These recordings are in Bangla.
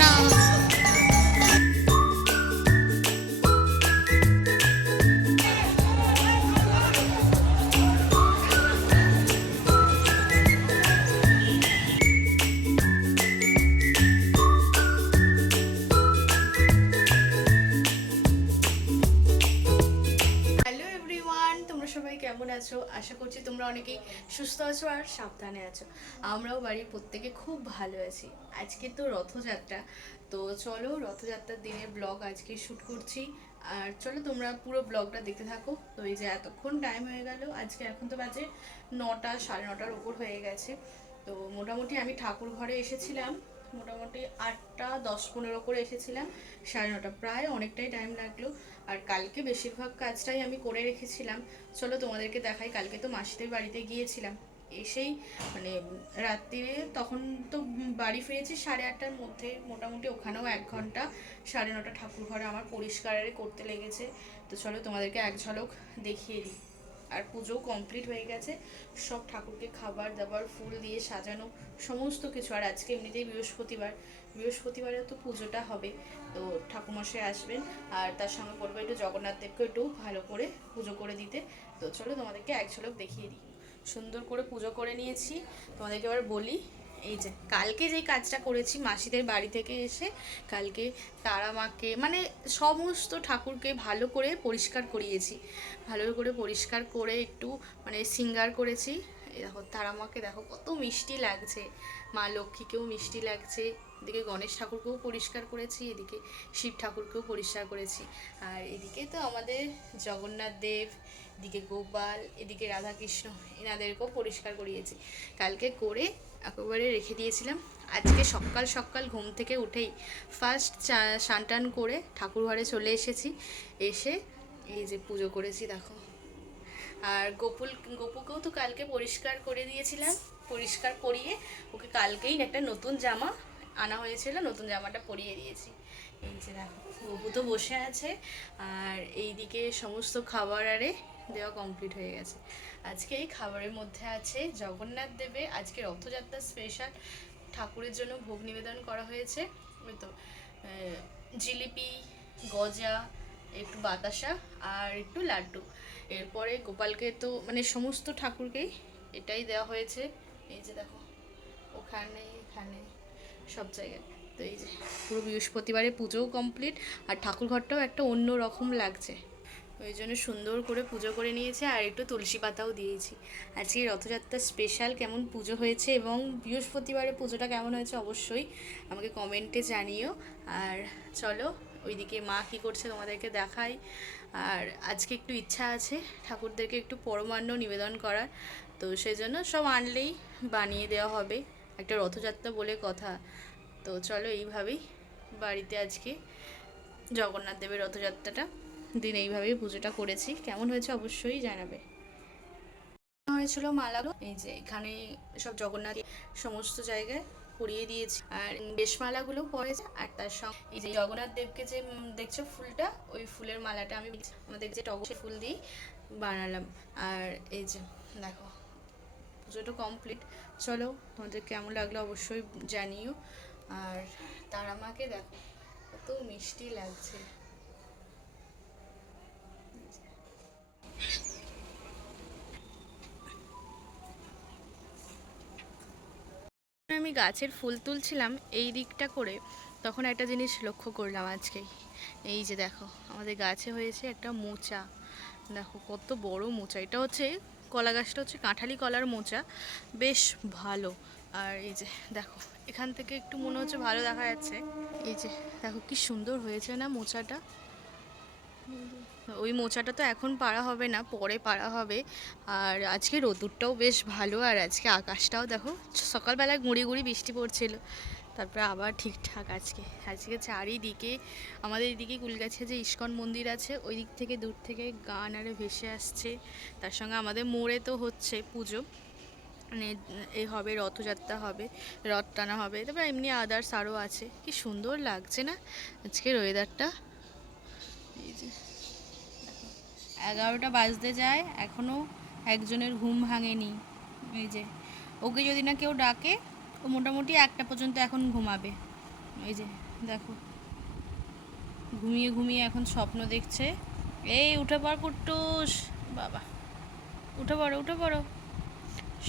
না। হ্যালো এভরিওয়ান, তোমরা সবাই কেমন আছো? আশা করছি তোমরা অনেকেই সুস্থ আছো আর সাবধানে আছো। আমরাও বাড়ির প্রত্যেকে খুব ভালো আছি। আজকে তো রথযাত্রা, তো চলো রথযাত্রার দিনের ব্লগ আজকে শ্যুট করছি। আর চলো তোমরা পুরো ব্লগটা দেখতে থাকো। তো এই যে এতক্ষণ টাইম হয়ে গেল, আজকে এখন তো বাজে 9টা, 9:30 ওপর হয়ে গেছে। তো মোটামুটি আমি ঠাকুর ঘরে এসেছিলাম মোটামুটি 8টা 10-15 করে এসেছিলাম, 9:30, প্রায় অনেকটাই টাইম লাগলো। আর কালকে বেশিরভাগ কাজটাই আমি করে রেখেছিলাম। চলো তোমাদেরকে দেখাই। কালকে তো মাসিদের বাড়িতে গিয়েছিলাম, এসেই মানে রাত্রিরে তখন তো বাড়ি ফিরেছি 8:30টার মধ্যে। মোটামুটি ওখানেও 1 ঘন্টা, 9:30 ঠাকুর ঘরে আমার পরিষ্কারে করতে লেগেছে। তো চলো তোমাদেরকে এক ঝলক দেখিয়ে দিই। আর পুজোও কমপ্লিট হয়ে গেছে, সব ঠাকুরকে খাবার দাবার ফুল দিয়ে সাজানো সমস্ত কিছু। আর আজকে এমনিতেই বৃহস্পতিবার, বৃহস্পতিবারেও তো পুজোটা হবে। তো ঠাকুরমশাই আসবেন, আর তার সঙ্গে বলবো একটু জগন্নাথ দেবকে একটু ভালো করে পুজো করে দিতে। তো চলো তোমাদেরকে এক ঝলক দেখিয়ে দিই। সুন্দর করে পুজো করে নিয়েছি। তোমাদেরকে এবার বলি, এই যে কালকে যেই কাজটা করেছি মাসিদের বাড়ি থেকে এসে, কালকে তারা মাকে মানে সমস্ত ঠাকুরকে ভালো করে পরিষ্কার করিয়েছি। ভালো করে পরিষ্কার করে একটু মানে সিঙ্গার করেছি। এই দেখো তারা মাকে দেখো কত মিষ্টি লাগছে, মা লক্ষ্মীকেও মিষ্টি লাগছে। এদিকে গণেশ ঠাকুরকেও পরিষ্কার করেছি, এদিকে শিব ঠাকুরকেও পরিষ্কার করেছি। আর এদিকে তো আমাদের জগন্নাথ দেব, এদিকে গোপাল, এদিকে রাধাকৃষ্ণ, এনাদেরকেও পরিষ্কার করিয়েছি কালকে করে একেবারে রেখে দিয়েছিলাম। আজকে সকাল সকাল ঘুম থেকে উঠেই ফার্স্ট স্নান টান করে ঠাকুর ঘরে চলে এসেছি। এসে এই যে পুজো করেছি দেখো। আর গপুকেও তো কালকে পরিষ্কার করে দিয়েছিলাম, পরিষ্কার করিয়ে ওকে কালকেই একটা নতুন জামা আনা হয়েছিল, নতুন জামাটা পরিয়ে দিয়েছি। এই যে দেখো গপু তো বসে আছে। আর এইদিকে সমস্ত খাবার আরে দেওয়া কমপ্লিট হয়ে গেছে। আজকে এই খাবারের মধ্যে আছে জগন্নাথ দেবে আজকে রথযাত্রা স্পেশাল ঠাকুরের জন্য ভোগ নিবেদন করা হয়েছে। ওই তো জিলিপি, গজা, একটু বাতাসা আর একটু লাড্ডু। এরপরে গোপালকে তো মানে সমস্ত ঠাকুরকেই এটাই দেওয়া হয়েছে। এই যে দেখো ওখানে এখানে সব জায়গায়। তো এই যে পুরো বৃহস্পতিবারে পুজোও কমপ্লিট, আর ঠাকুর ঘরটাও একটা অন্য রকম লাগছে। ওই জন্য সুন্দর করে পুজো করে নিয়েছে, আর একটু তুলসী পাতাও দিয়েছি। আজকে রথযাত্রার স্পেশাল কেমন পুজো হয়েছে এবং বৃহস্পতিবারে পুজোটা কেমন হয়েছে অবশ্যই আমাকে কমেন্টে জানিও। আর চলো ওইদিকে মা কী করছে তোমাদেরকে দেখাই। আর আজকে একটু ইচ্ছা আছে ঠাকুরদেরকে একটু পরমান্ন নিবেদন করার, তো সেই জন্য সব আনলেই বানিয়ে দেওয়া হবে, একটা রথযাত্রা বলে কথা। তো চলো এইভাবেই বাড়িতে আজকে জগন্নাথ দেবের রথযাত্রাটা দিন এইভাবেই পুজোটা করেছি। কেমন হয়েছে অবশ্যই জানাবে। হয়েছিল মালাগুলো এই যে এখানে সব জগন্নাথ সমস্ত জায়গায় পরিয়ে দিয়েছি, আর বেশ মালাগুলো পরেছে। আর তার সঙ্গে এই যে জগন্নাথ দেবকে যে দেখছো ফুলটা, ওই ফুলের মালাটা আমি আমাদের যে টগর ফুল দিয়ে বানালাম। আর এই যে দেখো পুজোটা কমপ্লিট। চলো তোমাদের কেমন লাগলো অবশ্যই জানিও। আর তারা মাকে দেখো কত মিষ্টি লাগছে। আমি গাছের ফুল তুলছিলাম এই দিকটা করে, তখন একটা জিনিস লক্ষ্য করলাম আজকেই। এই যে দেখো আমাদের গাছে হয়েছে একটা মোচা, দেখো কত বড় মোচা। এটা হচ্ছে কলা গাছটা হচ্ছে কাঁঠালি কলার মোচা, বেশ ভালো। আর এই যে দেখো এখান থেকে একটু মনে হচ্ছে ভালো দেখা যাচ্ছে। এই যে দেখো কি সুন্দর হয়েছে না মোচাটা। ওই মোচাটা তো এখন পাড়া হবে না, পরে পাড়া হবে। আর আজকে রোদুরটাও বেশ ভালো, আর আজকে আকাশটাও দেখো সকালবেলায় গুঁড়ি গুঁড়ি বৃষ্টি পড়ছিল, তারপরে আবার ঠিকঠাক। আজকে আজকে চারিদিকে আমাদের এদিকে কুলগাছে যে ইস্কন মন্দির আছে, ওই দিক থেকে দূর থেকে গান আরে ভেসে আসছে। তার সঙ্গে আমাদের মোড়ে তো হচ্ছে পুজো, মানে এই হবে রথযাত্রা হবে, রথ টানা হবে, তারপর এমনি আদার্স আরও আছে। কি সুন্দর লাগছে না আজকের ওয়েদারটা। এই যে 11টা বাজতে যায় এখনও একজনের ঘুম ভাঙেনি। এই যে ওকে যদি না কেউ ডাকে ও মোটামুটি 1টা পর্যন্ত এখন ঘুমাবে। এই যে দেখো ঘুমিয়ে ঘুমিয়ে এখন স্বপ্ন দেখছে। এই উঠে পড় কুট্টুস, বাবা উঠে পড়ো উঠে পড়ো,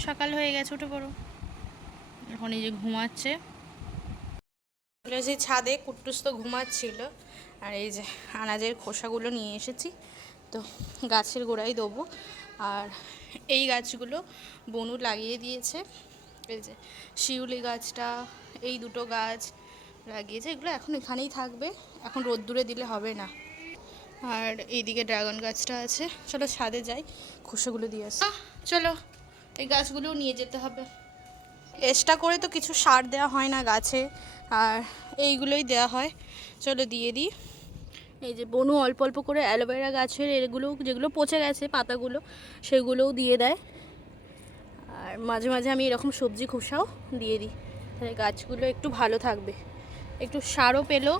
সকাল হয়ে গেছে উঠে পড়ো। এখন এই যে ঘুমাচ্ছে, সেই ছাদে কুট্টুস তো ঘুমাচ্ছিল। আর এই যে আনাজের খোসাগুলো নিয়ে এসেছি, তো গাছের গোড়ায় দেবো। আর এই গাছগুলো বনু লাগিয়ে দিয়েছে, এই যে শিউলি গাছটা, এই দুটো গাছ লাগিয়েছে, এগুলো এখন এখানেই থাকবে, এখন রোদ্দুরে দিলে হবে না। আর এইদিকে ড্রাগন গাছটা আছে। চলো ছাদে যাই, খোসাগুলো দিয়ে আসি। চলো এই গাছগুলোও নিয়ে যেতে হবে। এক্সট্রা করে তো কিছু সার দেওয়া হয় না গাছে, আর এইগুলোই দেওয়া হয়। চলো দিয়ে দিই। এই যে বনু অল্প অল্প করে অ্যালোভেরা গাছের এগুলো যেগুলো পচে গেছে পাতাগুলো সেগুলোও দিয়ে দেয়। আর মাঝে মাঝে আমি এরকম সবজি খোসাও দিয়ে দিই, তাহলে গাছগুলো একটু ভালো থাকবে, একটু সারও পেলো।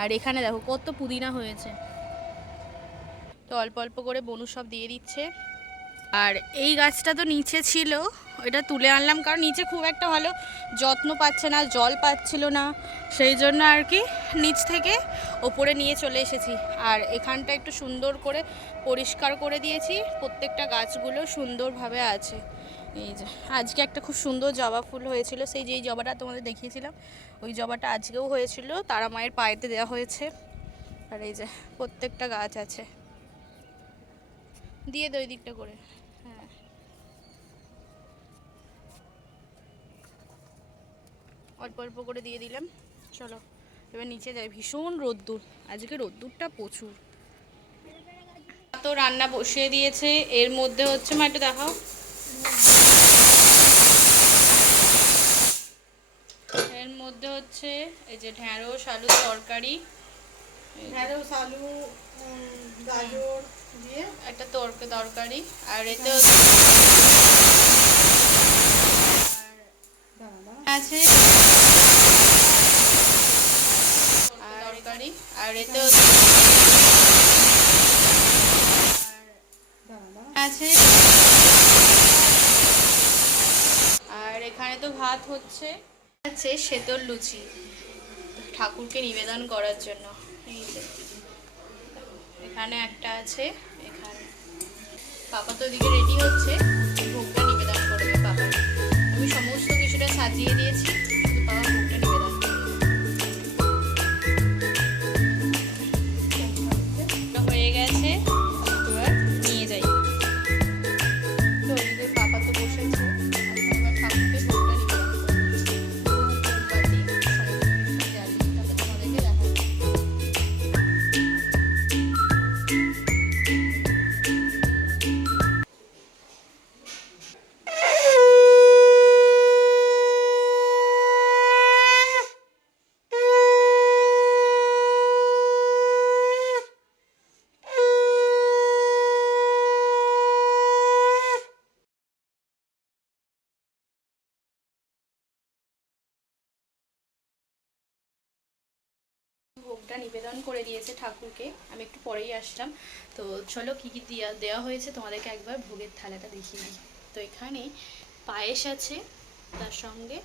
আর এখানে দেখো কত পুদিনা হয়েছে, তো অল্প অল্প করে বনু সব দিয়ে দিচ্ছে। আর এই গাছটা তো নিচে ছিল, এটা তুলে আনলাম কারণ নিচে খুব একটা ভালো যত্ন পাচ্ছে না, জল পাচ্ছিল না, সেই জন্য আর কি নিচ থেকে ওপরে নিয়ে চলে এসেছি। আর এখানটা একটু সুন্দর করে পরিষ্কার করে দিয়েছি, প্রত্যেকটা গাছগুলো সুন্দরভাবে আছে। এই যে আজকে একটা খুব সুন্দর জবা ফুল হয়েছিল, সেই যেই জবাটা তোমাদের দেখিয়েছিলাম ওই জবাটা আজকেও হয়েছিল, তারা মায়ের পায়েতে দেওয়া হয়েছে। আর এই যে প্রত্যেকটা গাছ আছে, দিয়ে দো ওই দিকটা করে। হ্যাঁ অল্প অল্প করে দিয়ে দিলাম। চলো এবার নিচে যাই, ভীষণ রোদ্দুর আজকে, রোদ্দুরটা প্রচুর। তো রান্না বসিয়ে দিয়েছে, এর মধ্যে হচ্ছে মা একটু দেখাও, এর মধ্যে হচ্ছে এই যে ঢ্যাঁড়স আলুর তরকারি, ঢ্যাঁড়স আলু গাজর দিয়ে একটা তরকারি। আর এতে আছে তরকারি, আর এতে আছে, আর এখানে তো ভাত হচ্ছে, আছে সেতর লুচি ঠাকুরকে নিবেদন করার জন্য। এই যে এখানে একটা আছে, এখানে পাপা তো ওদিকে রেডি হচ্ছে, ভোগটা নিবেদন করবে পাপা। আমি সমস্ত কিছুটা সাজিয়ে দিয়েছি, কিন্তু পাপা ভোগটা নিবেদন করবে। হয়ে গেছে, এবার নিয়ে যাই। তো ওদিকে পাপা তো বসেছে, এবার ঠাকুরকে ভোগটা নিবেদন করবে। মোমবাতি সমস্ত কিছু জ্বালিয়ে তারপর তোমাদেরকে দেখাবো। ভোগটা নিবেদন করে দিয়েছে ঠাকুরকে, আমি একটু পরেই আসলাম। তো চলো কী কী দেওয়া হয়েছে তোমাদেরকে একবার ভোগের থালাটা দেখিয়ে দিই। তো এখানে পায়েস আছে, তার সঙ্গে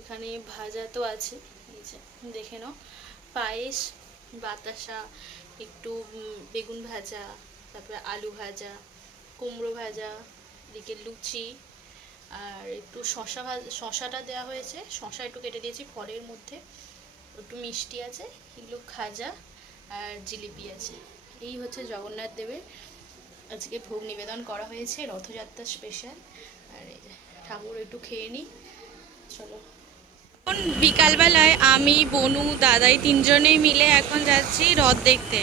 এখানে ভাজা তো আছে, এই যে দেখে নাও, পায়েস, বাতাসা, একটু বেগুন ভাজা, তারপরে আলু ভাজা, কুমড়ো ভাজা, এদিকে লুচি, আর একটু শশাটা দেওয়া হয়েছে, শশা একটু কেটে দিয়েছি ফলের মধ্যে, একটু মিষ্টি আছে, এগুলো খাজা, আর জিলিপি আছে। এই হচ্ছে জগন্নাথ দেবের আজকে ভোগ নিবেদন করা হয়েছে, রথযাত্রা স্পেশাল। আর এই যে ঠাকুর একটু খেয়ে নিই, চলো। এখন বিকালবেলায় আমি বনু দাদাই তিনজনেই মিলে এখন যাচ্ছি রথ দেখতে।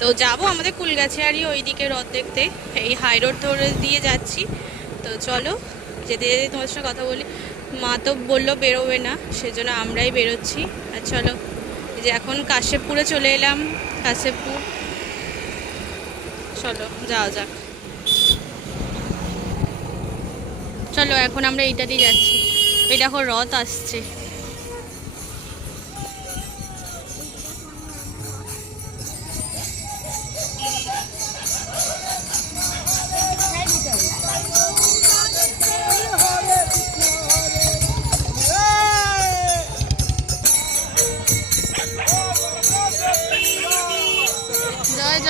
তো যাব আমাদের কুলগাছিয়ারি ওইদিকে রথ দেখতে, এই হাই রোড ধরে দিয়ে যাচ্ছি। তো চলো যেতে যেতে তোমার সঙ্গে কথা বলি। মা তো বললো বেরোবে না, সেজন্য আমরাই বেরোচ্ছি। আর চলো এই যে এখন কাশ্যপপুরে চলে এলাম, কাশ্যপপুর, চলো যাওয়া যাক। চলো এখন আমরা এইটা দিয়ে যাচ্ছি, এই দেখো রথ আসছে।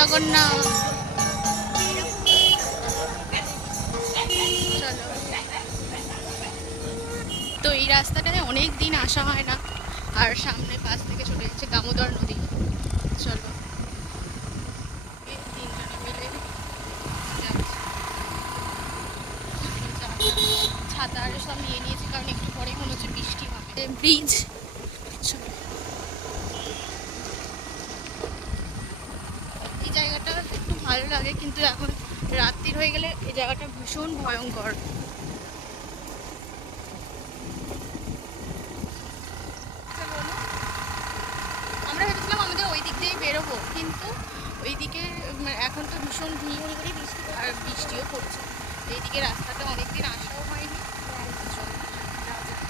জগন্নাথ। চলো, তো এই রাস্তাটাতে অনেক দিন আসা হয় না, আর সামনে পাশ থেকে চলে যাচ্ছে দামোদর নদী। চলো, এই তিনজনে মিলে যাচ্ছি। ছাতা আর সব নিয়ে নিয়েছি, কারণ একটু পরেই মনে হচ্ছে বৃষ্টি হবে। ব্রিজ, এই জায়গাটা একটু ভালো লাগে, কিন্তু এখন রাত্রির হয়ে গেলে এই জায়গাটা ভীষণ ভয়ঙ্কর। আমরা ভেবেছিলাম আমাদের ওই দিক দিয়েই বেরোবো, কিন্তু ওইদিকে এখন তো ভীষণ ভিড় হয়ে গেলে বৃষ্টি, আর বৃষ্টিও পড়ছে। এইদিকে রাস্তাটা অনেকদিন আসাও হয়নি। চলো, যাওয়া যাক।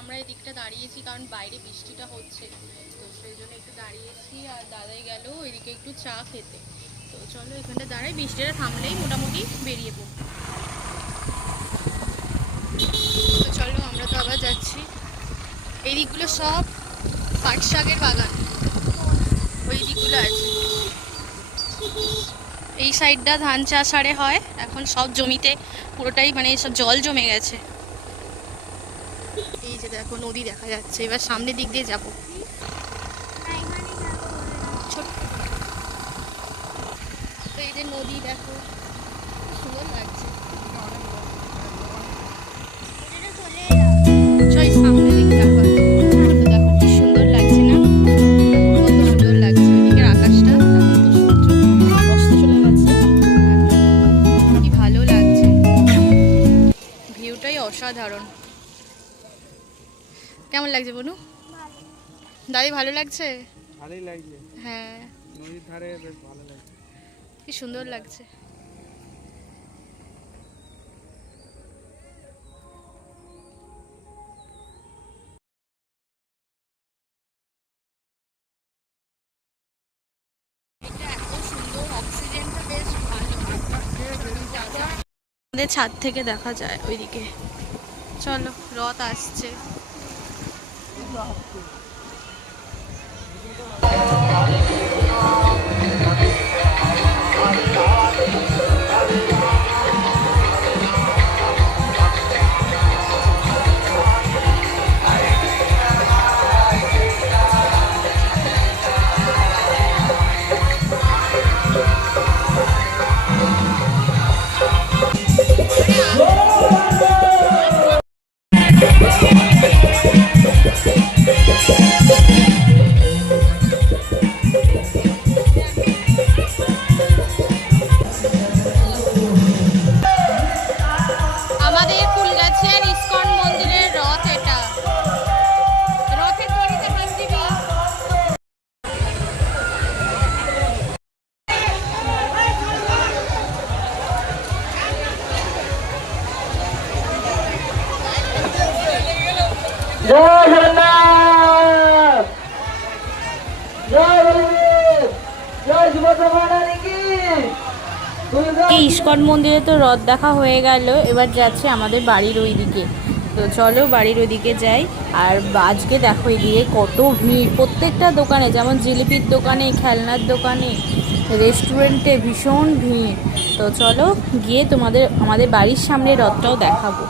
আমরা এই দিকটা দাঁড়িয়েছি কারণ বাইরে বৃষ্টিটা হচ্ছে, তো সেই জন্য একটু দাঁড়িয়েছি। আর দাদাই গেল ওইদিকে একটু চা খেতে। তো চলো এখানটা দাঁড়াই, বৃষ্টিটা থামলেই মোটামুটি বেরিয়ে পড়ব। তো চলো, আমরা তো আবার যাচ্ছি। এই দিকগুলো সব পাট শাকের বাগান, ওই দিকগুলো আছে। এই সাইডটা ধান চাষ আরে হয়, এখন সব জমিতে পুরোটাই মানে সব জল জমে গেছে। এই যে দেখো নদী দেখা যাচ্ছে, এবার সামনের দিক দিয়ে যাবো। তো এই যে নদী দেখো, সুন্দর লাগছে। চল সামনের দিক দেখো, তো দেখো কি সুন্দর লাগছে না, কত সুন্দর লাগছে। ওইদিকের আকাশটা, এখন তো সূর্য অস্ত চলে গেছে, কি ভালো লাগছে, ভিউটাই অসাধারণ। কেমন লাগছে বনু? দাদি ভালো লাগছে? ভালোই লাগছে, হ্যাঁ, নদীর ধারে বেশ ভালো লাগছে। কি সুন্দর লাগছে। এটা এত সুন্দর, অক্সিজেনটা বেশ ভালো, আমাদের ছাদ থেকে দেখা যায় ওইদিকে। চলো, রথ আসছে। আমাদের ফুলগাছিয়ার ইসকন মন্দিরের রথ এটা। রথের দড়িতে হাত দিবি। জয় জগন্নাথ, জয় বলবীর, জয় সুভদ্রা মহারানী কি। এই ইসকন মন্দিরে তো রথ দেখা হয়ে গেল, এবার যাচ্ছে আমাদের বাড়ির ওই দিকে। তো চলো বাড়ির ওইদিকে যাই। আর আজকে দেখো এদিকে কত ভিড়, প্রত্যেকটা দোকানে, যেমন জিলিপির দোকানে, খেলনার দোকানে, রেস্টুরেন্টে ভীষণ ভিড়। তো চলো গিয়ে আমাদের বাড়ির সামনে রথটাও দেখাবো।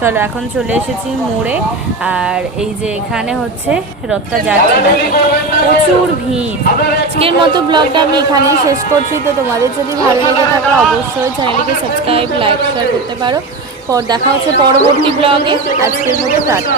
চলো, এখন চলে এসেছি মোড়ে, আর এই যে এখানে হচ্ছে রথটা যাচ্ছে, প্রচুর ভিড়। আজকের মতো ব্লগটা আমি এখানেই শেষ করছি। তো তোমাদের যদি ভালো লেগে থাকে অবশ্যই চ্যানেলটিকে সাবস্ক্রাইব, লাইক, শেয়ার করতে পারো। দেখা হচ্ছে পরবর্তী ব্লগে। আজকের মতো টাটা।